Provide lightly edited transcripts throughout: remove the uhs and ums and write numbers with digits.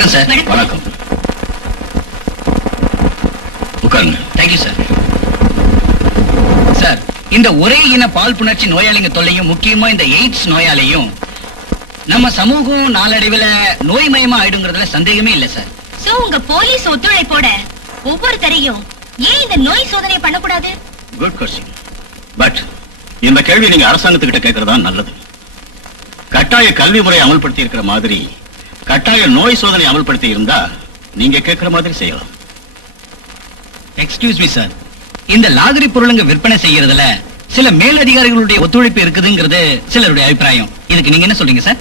வணக்கம் சார். வணக்கம். உட்காருங்க. Thank you sir. சார், இந்த ஒரே இன பால் புணர்ச்சி நோயாளிங்க தொல்லையும் முக்கியமா இந்த எய்ட்ஸ் நோயாளியும் நம்ம சமூகம் நாளடைவில் நோய்மயமா ஆயிடுங்கிறதுல சந்தேகமே இல்லை சார். சோ உங்க போலீஸ் ஒத்துழைப்போட ஒவ்வொருத்தரையும் ஏன் இந்த நோய் சோதனை பண்ணக்கூடாது? Good question. பட் இந்த கேள்வி நீங்க அரசாங்கத்துக்கிட்ட கேட்கறதா நல்லது. கட்டாய கல்வி முறை அமல்படுத்தி இருக்கிற மாதிரி கட்டாய நோய் சோதனை அமல்படுத்தி இருந்தா நீங்க கேட்கிற மாதிரி செய்யலாம். எக்ஸ்கியூஸ் மீ சார், இந்த லாகரி பொருளுங்க விற்பனை செய்யறதுல சில மேலதிகாரிகளுடைய ஒத்துழைப்பு இருக்குதுங்கிறது சிலருடைய அபிப்பிராயம். இதுக்கு நீங்க என்ன சொல்றீங்க சார்?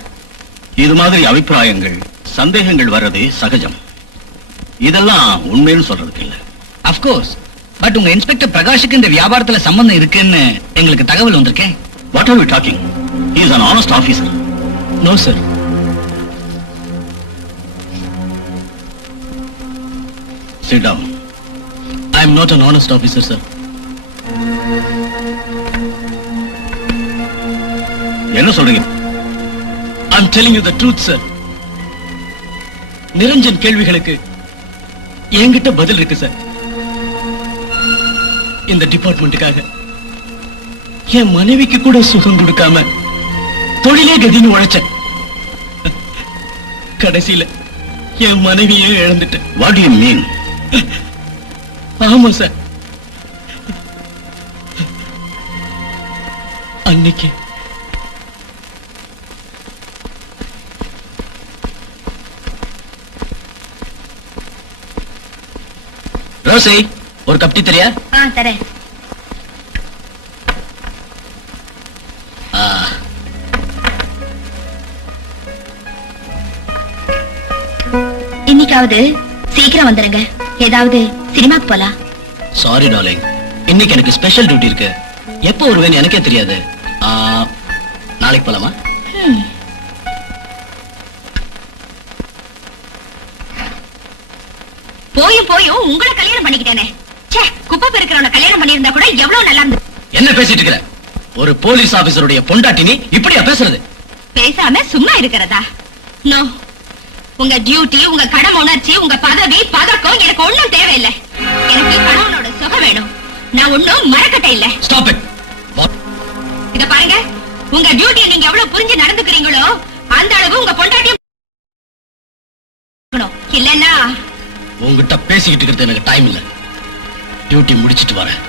இது மாதிரி அபிப்பிராயங்கள் சந்தேகங்கள் வர்றது சகஜம். இதெல்லாம் உண்மைன்னு சொல்றதுக்கு இல்ல. அப்கோர்ஸ், பட் உங்க இன்ஸ்பெக்டர் பிரகாஷுக்கு இந்த வியாபாரத்துல சம்பந்தம் இருக்குன்னு எங்களுக்கு தகவல் வந்திருக்கேன். What are you talking? He is an honest officer. No sir. Sit down. I am not an honest officer, sir. என்ன சொல்றீங்க? I am telling you the truth, sir. Niranjan கேள்விகளுக்கு என்கிட்ட பதில் இருக்கு சார். இந்த டிபார்ட்மெண்ட்டுக்காக என் மனைவிக்கு கூட சுகம் கொடுக்காம தொழிலே கதின்னு உழைச்சேன். கடைசியில என் மனைவியே இழந்துட்டேன். What do you mean? ஆமா சார். அன்னைக்கு ரோசி, ஒரு கப் டீ தரியா? தரேன். இன்னைக்காவது சீக்கிரம் வந்துருங்க. ஏதாவது சினிமாக்கு போலாம். சாரி டார்லிங், இன்னைக்கு எனக்கு ஸ்பெஷல் டியூட்டி இருக்கு. எப்போ வருவேன்னு எனக்கே தெரியாது. நாளைக்கு போலாமா? போயும் உங்களை கல்யாணம் பண்ணிக்கிட்டேனே. குப்பை பெருக்கிறவன கல்யாணம் பண்ணியிருந்தா கூட எவ்வளவு நல்லா இருந்து. என்ன பேசிட்டு இருக்கிற? ஒரு போலீஸ் ஆபீசருடைய பொண்டாட்டி நீ இப்படியா பேசுறது? பேசாம சும்மா இருக்கிறதா? நோ. உங்க டியூட்டி, உங்க கடமை உணர்ச்சி, உங்க பதவி, பதக்கம் எனக்கு ஒண்ணும் தேவையில்லை. எனக்கு கணவனோட சுகம் வேணும். நான் ஒண்ணும் மறக்கட்டே இல்ல. Stop it. இத பாருங்க, உங்க டியூட்டியை நீங்க எவ்வளவு புரிஞ்சு நடந்துக்கிறீங்களோ அந்த அளவு உங்க பொண்டாட்டியும் இல்லன்னா. உங்ககிட்ட பேசிக்கிட்டு இருக்கிறது எனக்கு டைம் இல்ல. டியூட்டி முடிச்சிட்டு வரேன்.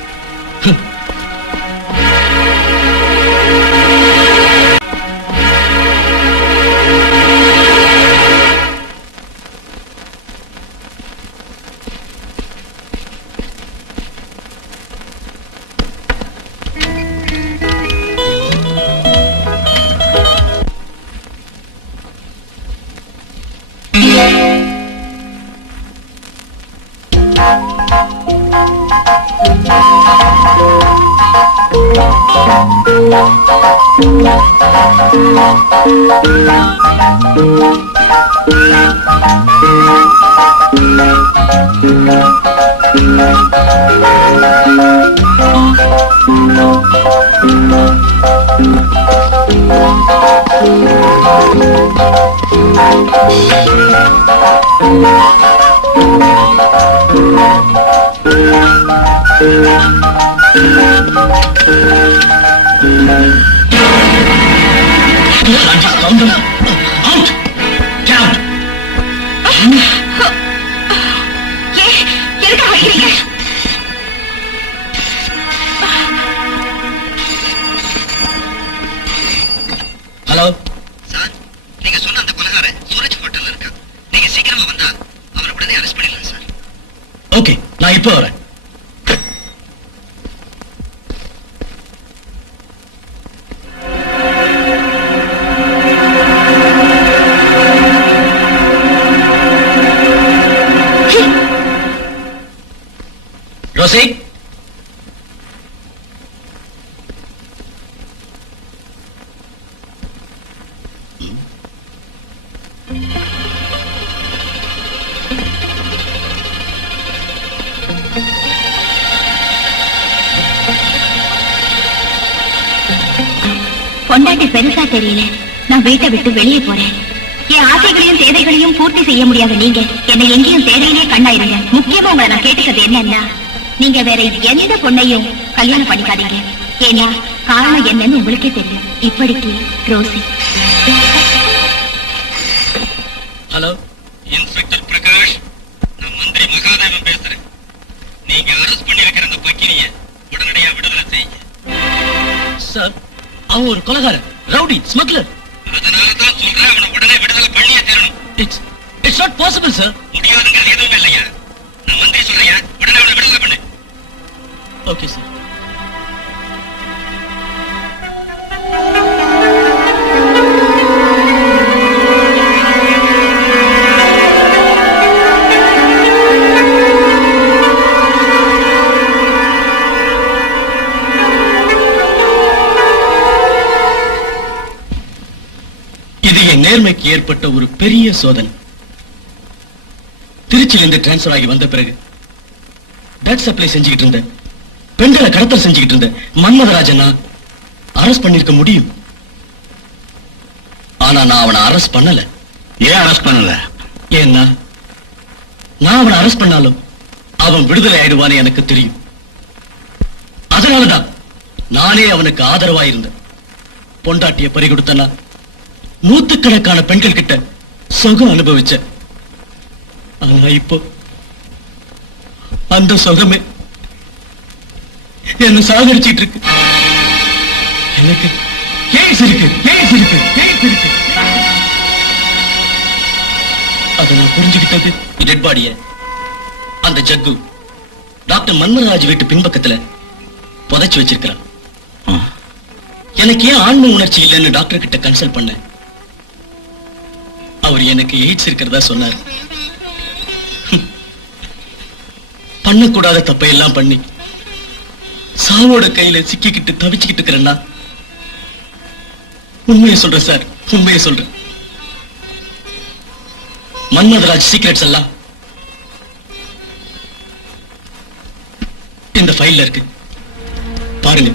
ஹலோ சார், நீங்க சொன்ன அந்த கொலைகாரன் சூரஜ் ஹோட்டல்ல இருக்கா. நீங்க சீக்கிரமா வந்தா அவரை உடனே அரெஸ்ட் பண்ணிடலாம் சார். ஓகே, நான் இப்போ வரேன். ரோசி, பொண்டாட்டி பெருசா தெரியல. நான் வீட்டை விட்டு வெளியே போறேன். என் ஆசைகளையும் தேவைகளையும் பூர்த்தி செய்ய முடியாத நீங்க என்னை எங்கேயும் தேவையிலே கண்ணாயிருங்க. முக்கியமா உங்களை நான் கேட்டுக்கிறது என்னன்னா, நீங்க வேற எந்த பொண்ணையும் கல்யாணம் பண்ணிக்காதீங்க. ஏன்னா காரணம் என்னன்னு உங்களுக்கே தெரியும். இப்படிக்கு ரோசி. ஹலோ, இன்ஸ்பெக்டர் பிரகாஷ், நான் மந்திரி மகாதேவன் பேசுறேன். நீங்க அரெஸ்ட் பண்ணிருக்கிற அந்த பக்கினிய உடனடியா விடுதலை செய்யுங்க. சார், அவன் ஒரு கொலைகாரன், ரவுடி, ஸ்மக்லர். அதனால தான் சொல்றேன், அவனை உடனே விடுதலை பண்ணியே தரணும். It's not possible sir. முடியாதுங்கிறது எதுவும் இல்லையா? நான் மந்திரி சொல்றேன், உடனே அவனை விடுதலை பண்ணு. Okay sir. இது என் நேர்மைக்கு ஏற்பட்ட ஒரு பெரிய சோதனை. திருச்சியிலிருந்து டிரான்ஸ்பர் ஆகி வந்த பிறகு ட்ரக் சப்ளை செஞ்சுக்கிட்டு இருந்த, பெண்களை கடத்தல் செஞ்சுக்கிட்டு இருந்த மன்மதராஜன் அரெஸ்ட் பண்ணிருக்க முடியும். ஆனா நான் அவனை அரெஸ்ட் பண்ணல. ஏன் அரெஸ்ட் பண்ணல? ஏன்னா நான் அவனை அரெஸ்ட் பண்ணாலும் அவன் விடுதலை ஆயிடுவான்னு எனக்கு தெரியும். அதனாலதான் நானே அவனுக்கு ஆதரவா இருந்தேன். பொண்டாட்டிய பறி கொடுத்தனா நூத்துக்கணக்கான பெண்கள் கிட்ட சுகம் அனுபவிச்ச. ஆனா இப்போ அந்த சுகமே என்ன சாகடிச்சிட்டு இருக்கு. எனக்கு எய்ட்ஸ் இருக்கு, எய்ட்ஸ் இருக்கு, எய்ட்ஸ் இருக்கு. அதை நான் புரிஞ்சுக்கிட்டது டெட் பாடிய அந்த ஜக்கு டாக்டர் மன்மதராஜ் வீட்டு பின்பக்கத்துல புதைச்சு வச்சிருக்கிறான். எனக்கு ஏன் ஆன்ம உணர்ச்சி இல்லைன்னு டாக்டர் கிட்ட கன்சல்ட் பண்ண. அவர் எனக்கு எய்ட்ஸ் இருக்கிறதா சொன்னார். பண்ணக்கூடாத தப்பை எல்லாம் பண்ணி சாவோட கையில சிக்கிக்கிட்டு தவிச்சுக்கிட்டு இருக்கிறேன்னா உண்மையை சொல்றேன் சார், உண்மையை சொல்றேன். மன்மதராஜ் சீக்ரெட்ஸ் எல்லாம் இந்த ஃபைல்ல இருக்கு, பாருங்க.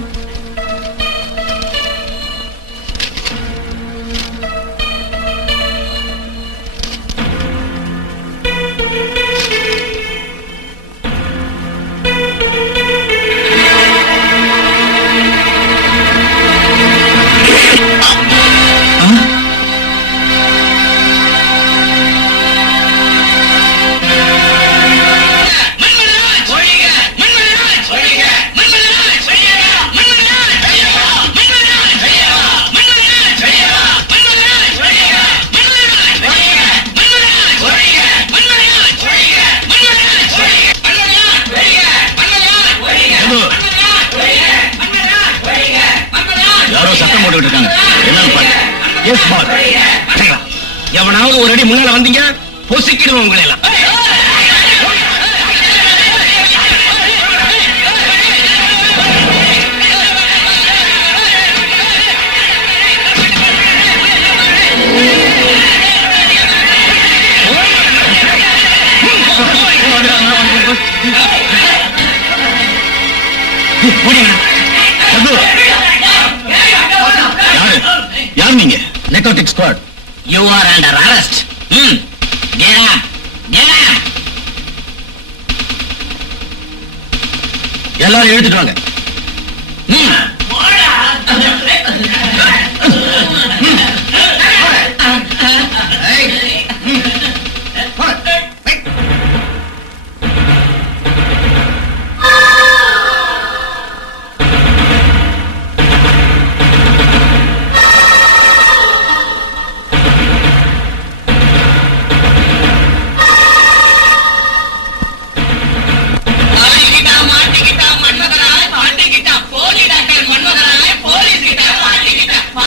எவனாவது ஒரு அடி முன்னால வந்தீங்க பொசிக்கிடுவோம் உங்களை எல்லாம். யார் நீங்க? நெர்கோட்டிக் squad. You are under arrest. Get up. Get up. எல்லாரும் எழுதிட்டு வாங்க.